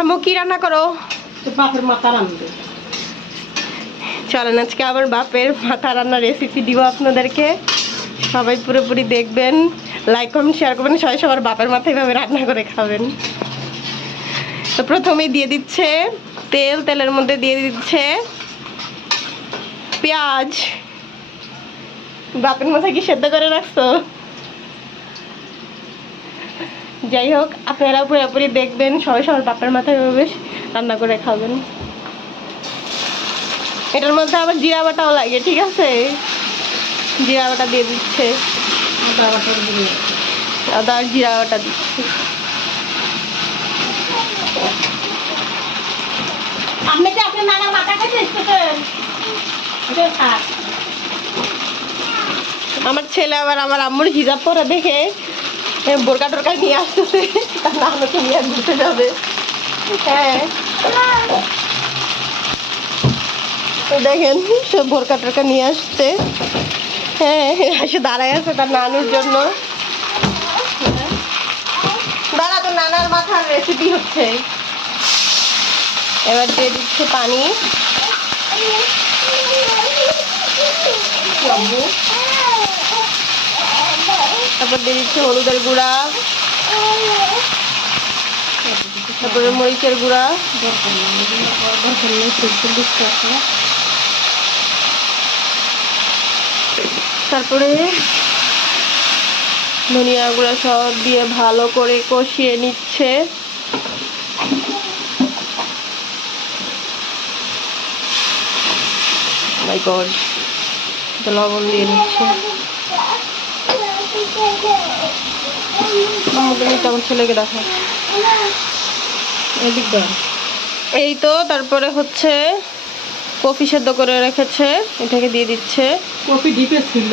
খামো কি রান্না করো? বাপের মাথা রান্ধবে চলেন আজকে আবার বাপের মাথা রান্নার রেসিপি দিব আপনাদেরকে। সবাই পুরোপুরি দেখবেন লাইক কমেন্ট শেয়ার করবেন সবাই সবার বাপের মাথা এইভাবে রান্না করে খাবেন। তো প্রথমেই দিয়ে দিচ্ছে তেল তেলের মধ্যে দিয়ে দিচ্ছে পেঁয়াজ। বাপের মাথা কি সেদ্ধ করে রাখছো? যাই হোক আপনারা পুরোপুরি দেখবেন সবাই সবার বাপের মাথায় এভাবে রান্না করে খাবেন। এটার মধ্যে আবার জিরা বাটাও লাগে ঠিক আছে? জিরা বাটা দিয়ে দিচ্ছে। আদা আর জিরা বাটা দিচ্ছে। আপনি কি আপনার আমার ছেলে আবার আমার আম্মুর হিজাব পরে দেখে বোরকা টোরকা নিয়ে আসতেছে তার নামকে নিয়ে ঘুরতে যাবে। হ্যাঁ। দেখেন সব বোরকা টোরকা নিয়ে আসছে। হ্যাঁ এসে দাঁড়ায় আছে তার নানুর জন্য। দাঁড়া তো নানার মাথার রেসিপি হচ্ছে। এবার দিয়ে দিচ্ছে পানি। তারপর দিয়ে দিচ্ছে হলুদের গুঁড়া। তারপরে মরিচের গুঁড়া। তারপরে ধনিয়া গুঁড়া সব দিয়ে ভালো করে কষিয়ে নিচ্ছে। মাই লবণ দিয়ে নিচ্ছে। আমার ছেলেকে দেখা। এদিক এই তো তারপরে হচ্ছে কফি সেদ্ধ করে রেখেছে এটাকে দিয়ে দিচ্ছে। ডিপে ছিল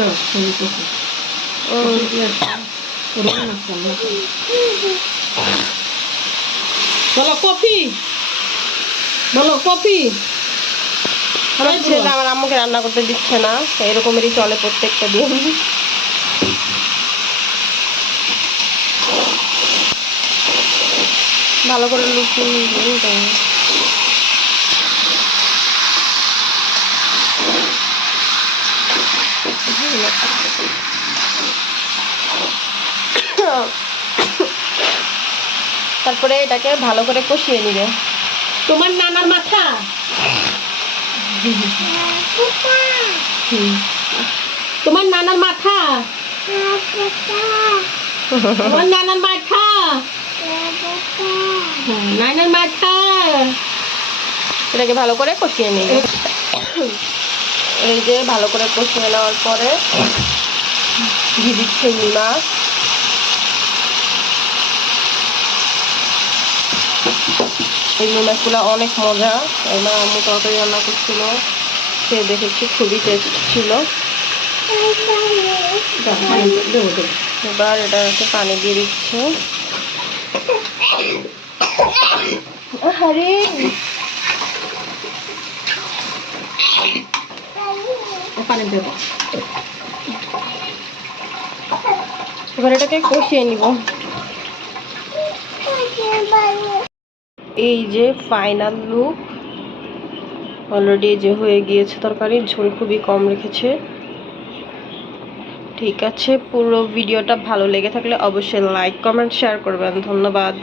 বলো বলো আমার আম্মুকে রান্না করতে দিচ্ছে না এরকমেরই চলে প্রত্যেকটা দিন। ভালো করে লুচি তারপরে এটাকে ভালো করে কষিয়ে নিবে। তোমার নানার মাথা? তোমার নানার মাথা। তোমার নানার মাথা? নানার মাথা এটাকে ভালো করে কষিয়ে নিবে এই যে ভালো করে কষিয়ে নেওয়ার পরে দিয়ে দিচ্ছে নিমাস এই নিমাসগুলো অনেক মজা। এবার আম্মু তরকারি রান্না করছিল। সে দেখেছি খুবই টেস্ট ছিল। এবার এটাকে পানি দিয়ে দিচ্ছে। ওখানে এবার এটাকে কষিয়ে নিব। এই যে ফাইনাল লুক অলরেডি যে হয়ে গিয়েছে তরকারি, ঝোল খুবই কম রেখেছে। ঠিক আছে, পুরো ভিডিওটা ভালো লেগে থাকলে অবশ্যই লাইক কমেন্ট শেয়ার করবেন। ধন্যবাদ।